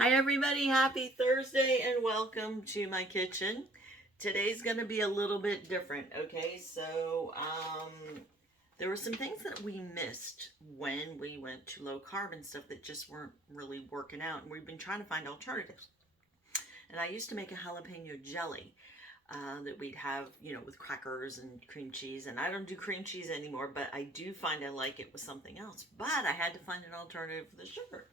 Hi everybody, happy Thursday and welcome to my kitchen. Today's going to be a little bit different, okay? There were some things that we missed when we went to low carb and stuff that just weren't really working out, and we've been trying to find alternatives. And I used to make a jalapeno jelly that we'd have, with crackers and cream cheese. And I don't do cream cheese anymore, but I do find I like it with something else. But I had to find an alternative for the sugar.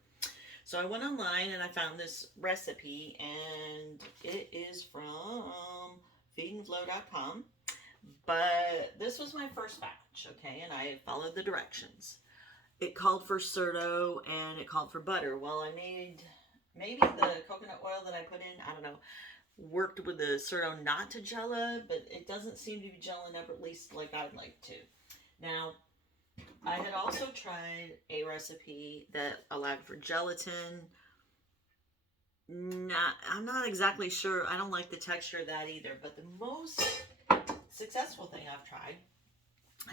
So I went online and I found this recipe, and it is from feedandflow.com. But this was my first batch, okay, and I followed the directions. It called for cerdo and it called for butter. Well, I made maybe the coconut oil that I put in, I don't know, worked with the cerdo not to gel it, but it doesn't seem to be gelling up, at least like I'd like to. Now, I had also tried a recipe that allowed for gelatin. I'm not exactly sure. I don't like the texture of that either. But the most successful thing I've tried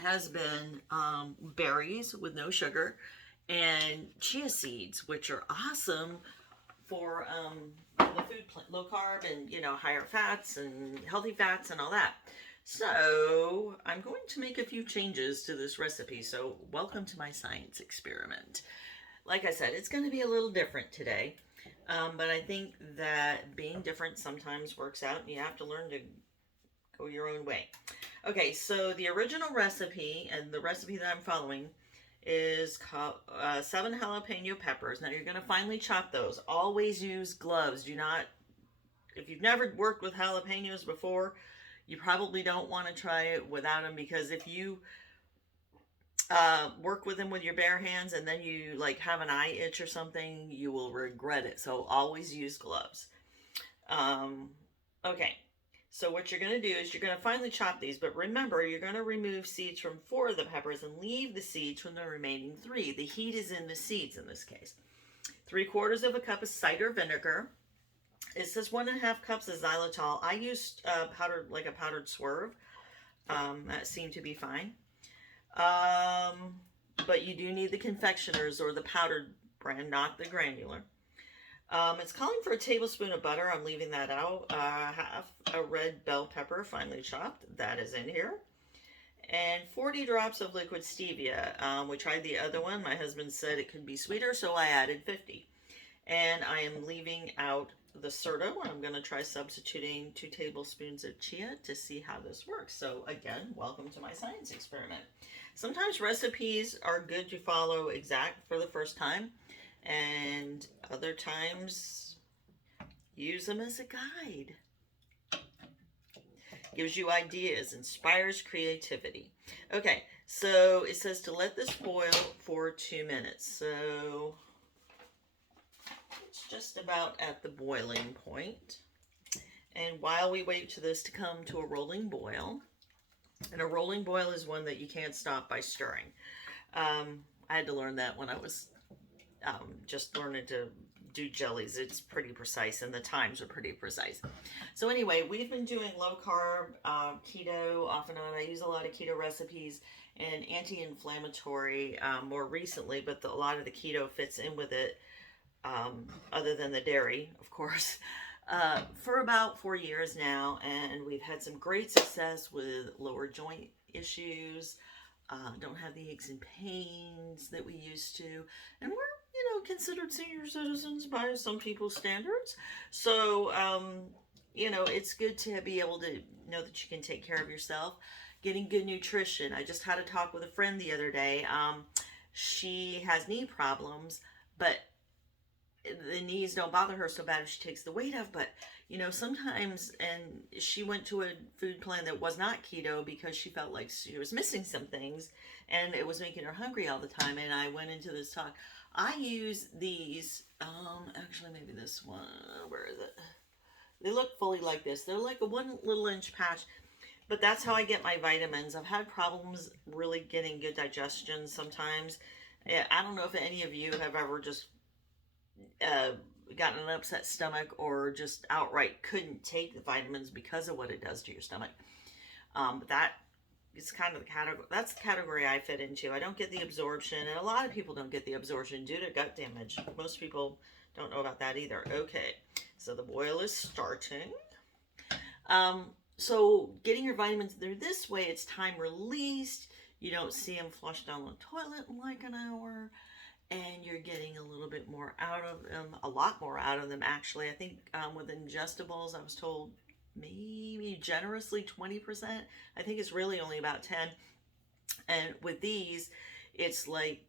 has been berries with no sugar and chia seeds, which are awesome for the food low carb and higher fats and healthy fats and all that. So I'm going to make a few changes to this recipe. So welcome to my science experiment. Like I said, it's going to be a little different today, but I think that being different sometimes works out, and you have to learn to go your own way. Okay, so the original recipe and the recipe that I'm following is called 7 jalapeno peppers. Now you're going to finely chop those. Always use gloves. Do not, if you've never worked with jalapenos before, you probably don't want to try it without them, because if you work with them with your bare hands and then you like have an eye itch or something, you will regret it. So always use gloves. Okay, so what you're going to do is you're going to finely chop these, but remember, you're going to remove seeds from 4 of the peppers and leave the seeds from the remaining 3. The heat is in the seeds in this case. 3/4 of a cup of cider vinegar. It says 1.5 cups of xylitol. I used powdered swerve. That seemed to be fine. But you do need the confectioners or the powdered brand, not the granular. It's calling for a tablespoon of butter. I'm leaving that out. Half a red bell pepper, finely chopped. That is in here. And 40 drops of liquid stevia. We tried the other one. My husband said it could be sweeter, so I added 50. And I am leaving out the cerdo. I'm going to try substituting 2 tablespoons of chia to see how this works. So again, welcome to my science experiment. Sometimes recipes are good to follow exact for the first time, and other times use them as a guide. Gives you ideas, inspires creativity. Okay, so it says to let this boil for 2 minutes. So it's just about at the boiling point. And while we wait for this to come to a rolling boil, and a rolling boil is one that you can't stop by stirring. I had to learn that when I was just learning to do jellies. It's pretty precise, and the times are pretty precise. So anyway, we've been doing low carb, keto off and on. I use a lot of keto recipes and anti-inflammatory more recently, but a lot of the keto fits in with it, other than the dairy, of course. For about 4 years now, and we've had some great success with lower joint issues. Don't have the aches and pains that we used to, and we're considered senior citizens by some people's standards. So it's good to be able to know that you can take care of yourself. Getting good nutrition. I just had a talk with a friend the other day. She has knee problems, but the knees don't bother her so bad if she takes the weight off, but sometimes, and she went to a food plan that was not keto because she felt like she was missing some things and it was making her hungry all the time. And I went into this talk. I use these, actually maybe this one, where is it? They look fully like this. They're like a 1 little inch patch, but that's how I get my vitamins. I've had problems really getting good digestion sometimes. I don't know if any of you have ever just gotten an upset stomach or just outright couldn't take the vitamins because of what it does to your stomach. But that is kind of the category. That's the category I fit into. I don't get the absorption, and a lot of people don't get the absorption due to gut damage. Most people Don't know about that either. Okay, so the boil is starting. So getting your vitamins through this way, it's time released. You don't see them flush down the toilet in like an hour, and you're getting a little bit more out of them, a lot more out of them actually. I think with ingestibles, I was told maybe generously 20%. I think it's really only about 10. And with these, it's like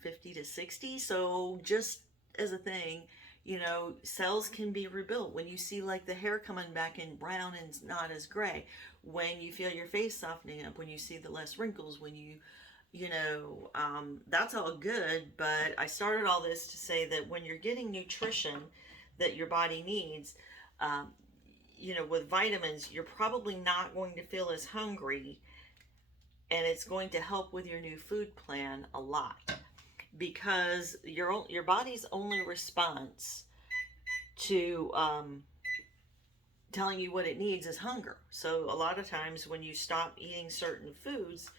50 to 60. So just as a thing, you know, cells can be rebuilt. When you see like the hair coming back in brown and not as gray, when you feel your face softening up, when you see the less wrinkles, when you know, that's all good. But I started all this to say that when you're getting nutrition that your body needs, um, you know, with vitamins, you're probably not going to feel as hungry, and it's going to help with your new food plan a lot, because your body's only response to telling you what it needs is hunger. So a lot of times when you stop eating certain foods,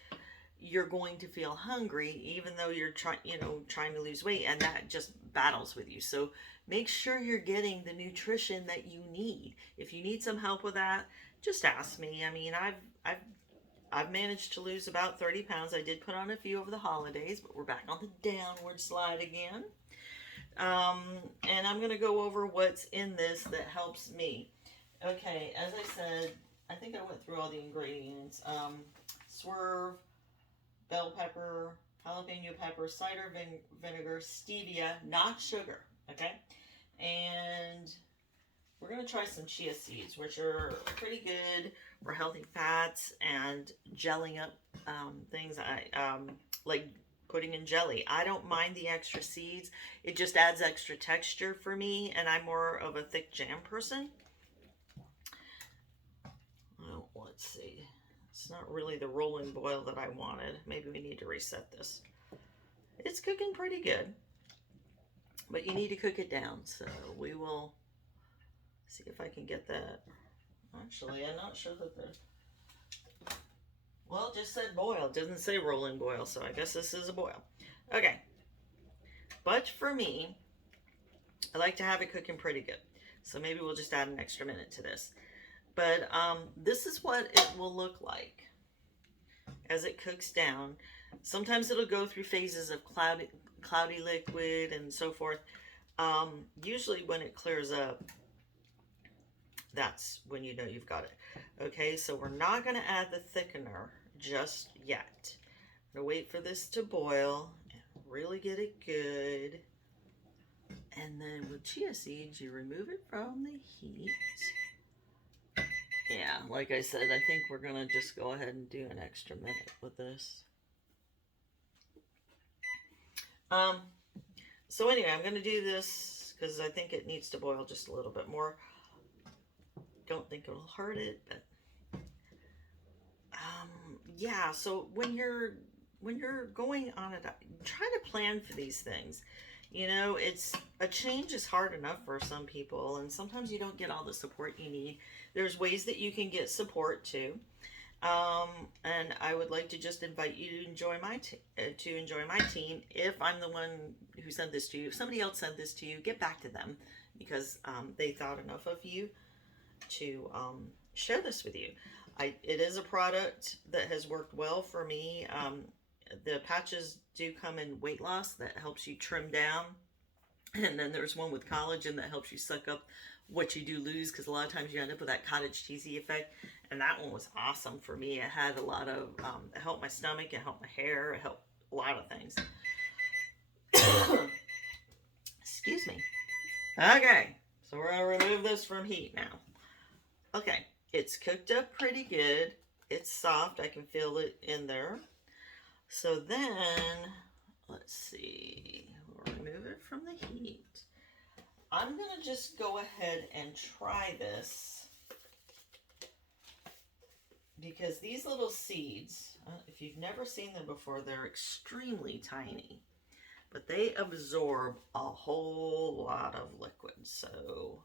you're going to feel hungry, even though you're trying to lose weight, and that just battles with you. So make sure you're getting the nutrition that you need. If you need some help with that, just ask me. I mean, I've managed to lose about 30 pounds. I did put on a few over the holidays, but we're back on the downward slide again. And I'm going to go over what's in this that helps me. Okay, as I said, I think I went through all the ingredients. Swerve, bell pepper, jalapeno pepper, cider vinegar, stevia, not sugar, okay? And we're going to try some chia seeds, which are pretty good for healthy fats and gelling up things. I like putting in jelly. I don't mind the extra seeds. It just adds extra texture for me, and I'm more of a thick jam person. Well, let's see. It's not really the rolling boil that I wanted. Maybe we need to reset this. It's cooking pretty good, but you need to cook it down. So we will see if I can get that. Actually, I'm not sure that well, it just said boil. It doesn't say rolling boil, so I guess this is a boil. Okay. But for me, I like to have it cooking pretty good. So maybe we'll just add an extra minute to this. But this is what it will look like as it cooks down. Sometimes it'll go through phases of cloudy liquid and so forth. Usually when it clears up, that's when you know you've got it. Okay, so we're not going to add the thickener just yet. I'm going to wait for this to boil and really get it good. And then with chia seeds, you remove it from the heat. Yeah, like I said, I think we're going to just go ahead and do an extra minute with this. So anyway, I'm going to do this because I think it needs to boil just a little bit more. Don't think it'll hurt it, but yeah. So when you're going on a diet, try to plan for these things. You know, it's a change is hard enough for some people, and sometimes you don't get all the support you need. There's ways that you can get support too, and I would like to just invite you to enjoy my team. If I'm the one who sent this to you, if somebody else sent this to you, get back to them, because they thought enough of you to share this with you. It is a product that has worked well for me. The patches do come in weight loss that helps you trim down, and then there's one with collagen that helps you suck up what you do lose, because a lot of times you end up with that cottage cheesy effect, and that one was awesome for me. It had a lot of it helped my stomach, it helped my hair, it helped a lot of things. Excuse me. Okay, so we're going to remove this from heat now. Okay, it's cooked up pretty good. It's soft. I can feel it in there. So then, let's see. We'll remove it from the heat. I'm going to just go ahead and try this, because these little seeds, if you've never seen them before, they're extremely tiny, but they absorb a whole lot of liquid. So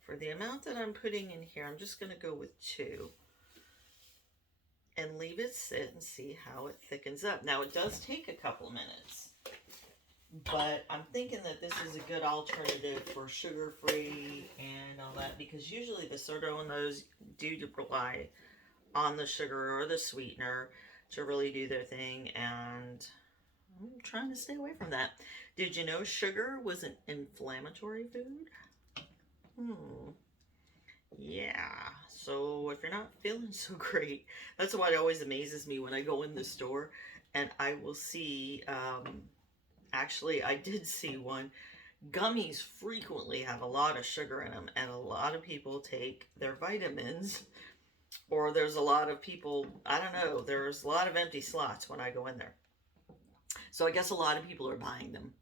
for the amount that I'm putting in here, I'm just going to go with 2 and leave it sit and see how it thickens up. Now, it does take a couple minutes, but I'm thinking that this is a good alternative for sugar-free and all that, because usually the soda and those do rely on the sugar or the sweetener to really do their thing, and I'm trying to stay away from that. Did you know sugar was an inflammatory food? Yeah, so if you're not feeling so great, that's what always amazes me when I go in the store and I will see, actually, I did see one. Gummies frequently have a lot of sugar in them, and a lot of people take their vitamins, or there's a lot of people, I don't know, there's a lot of empty slots when I go in there. So I guess a lot of people are buying them.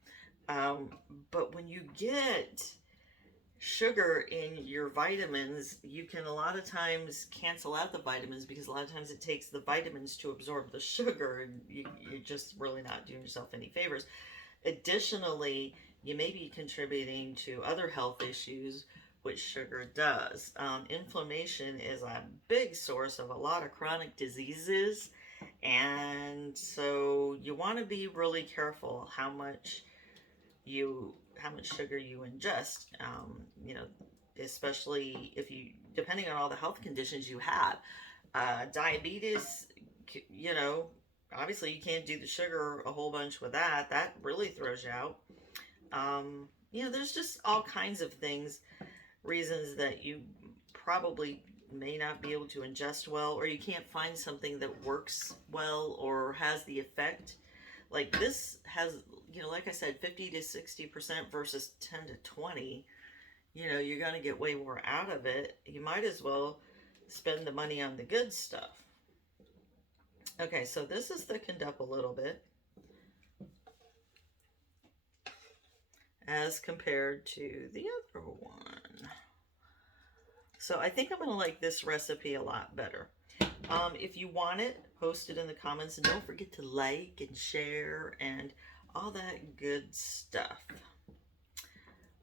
But when you get sugar in your vitamins, you can a lot of times cancel out the vitamins, because a lot of times it takes the vitamins to absorb the sugar, and you're just really not doing yourself any favors. Additionally, you may be contributing to other health issues, which sugar does. Inflammation is a big source of a lot of chronic diseases, and so you want to be really careful how much sugar you ingest. You know, especially if you, depending on all the health conditions you have, diabetes. You know, obviously you can't do the sugar a whole bunch with that. That really throws you out. You know, there's just all kinds of things, reasons that you probably may not be able to ingest well, or you can't find something that works well or has the effect. Like this has, you know, like I said, 50 to 60% versus 10 to 20. You know, you're going to get way more out of it. You might as well spend the money on the good stuff. Okay, so this is thickened up a little bit as compared to the other one. So I think I'm going to like this recipe a lot better. If you want it, post it in the comments, and don't forget to like and share and all that good stuff.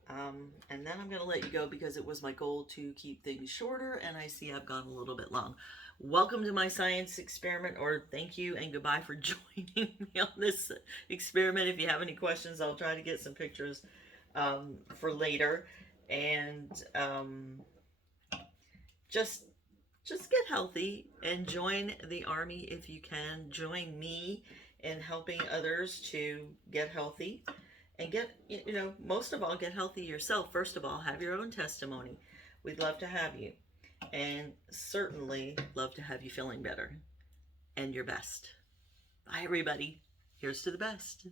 And then I'm going to let you go, because it was my goal to keep things shorter, and I see I've gone a little bit long. Welcome to my science experiment, or thank you and goodbye for joining me on this experiment. If you have any questions, I'll try to get some pictures for later. And just get healthy and join the army if you can. Join me in helping others to get healthy and get, you know, most of all, get healthy yourself. First of all, have your own testimony. We'd love to have you, and certainly love to have you feeling better and your best. Bye, everybody. Here's to the best.